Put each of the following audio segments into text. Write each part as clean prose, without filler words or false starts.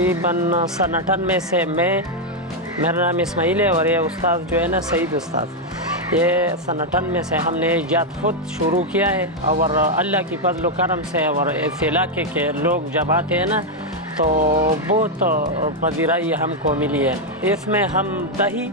تقریباً سن 98 سے میرا نام اسماعیل ہے اور یہ استاد جو ہے نا سعید استاد، یہ سن 98 سے ہم نے ایجاد خود شروع کیا ہے، اور اللہ کی فضل و کرم سے اور اس علاقے کے لوگ جب آتے ہیں نا تو بہت پذیرائی ہم کو ملی ہے۔ اس میں ہم دہی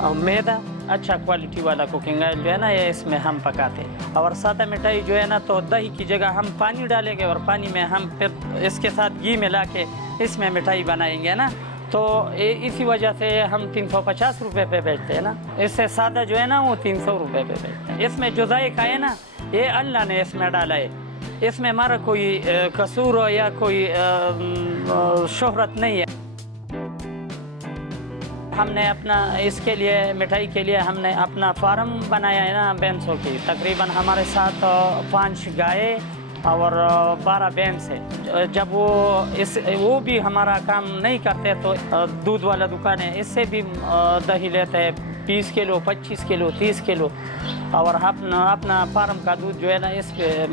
اور میدا اچھا کوالٹی والا کوکنگ آئل جو ہے نا یہ اس میں ہم پکاتے ہیں، اور سادہ مٹھائی جو ہے نا تو دہی کی جگہ ہم پانی ڈالیں گے اور پانی میں ہم پھر اس کے ساتھ گھی ملا کے اس میں مٹھائی بنائیں گے نا، تو اسی وجہ سے ہم 350 روپے پہ بیچتے ہیں نا، اس سے سادہ جو ہے نا وہ 300 روپے پہ بیچتے ہیں۔ اس میں جو ذائقہ ہے نا یہ اللہ نے اس میں ڈالا ہے، اس میں ہمارا کوئی قصور ہو یا کوئی شہرت نہیں ہے۔ ہم نے اپنا اس کے لیے مٹھائی کے لیے ہم نے اپنا فارم بنایا ہے نا بینسوں کی، تقریباً ہمارے ساتھ 5 گائے اور 12 بینس ہے۔ جب وہ بھی ہمارا کام نہیں کرتے تو دودھ والا دکان ہے، اس سے بھی دہی لیتے ہیں 20 کلو 25 کلو 30 کلو، اور اپنا فارم کا دودھ جو ہے نا اس پہ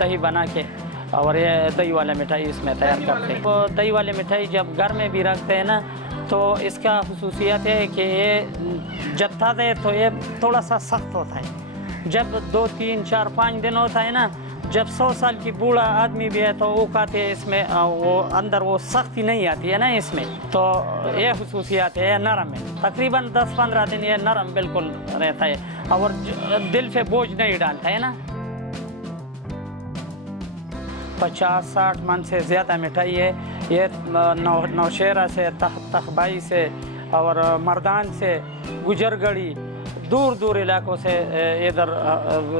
دہی بنا کے اور یہ دہی والا مٹھائی اس میں تیار کرتے ہیں۔ وہ دہی والی مٹھائی جب گھر میں بھی رکھتے ہیں نا تو اس کا خصوصیت ہے کہ یہ جب تازہ ہے تو یہ تھوڑا سا سخت ہوتا ہے، جب 2 3 4 5 دن ہوتا ہے نا، جب 100 سال کی بوڑھا آدمی بھی ہے تو وہ کہتے ہیں اس میں وہ اندر وہ سختی نہیں آتی ہے نا اس میں، تو یہ خصوصیات ہے، یہ نرم ہے، تقریباً 10-15 دن یہ نرم بالکل رہتا ہے اور دل پہ بوجھ نہیں ڈالتا ہے نا۔ 50-60 من سے زیادہ مٹھائی ہے، یہ نوشہرہ سے تخبائی سے اور مردان سے گجر گڑھی دور دور علاقوں سے ادھر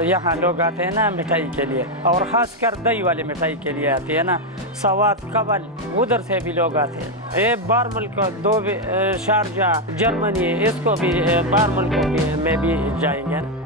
یہاں لوگ آتے ہیں نا مٹھائی کے لیے، اور خاص کر دہی والی مٹھائی کے لیے آتے ہیں نا، سوات قبل ادھر سے بھی لوگ آتے ہیں۔ یہ باہر ملک شارجہ جرمنی اس کو بھی باہر ملکوں میں بھی جائیں گے نا۔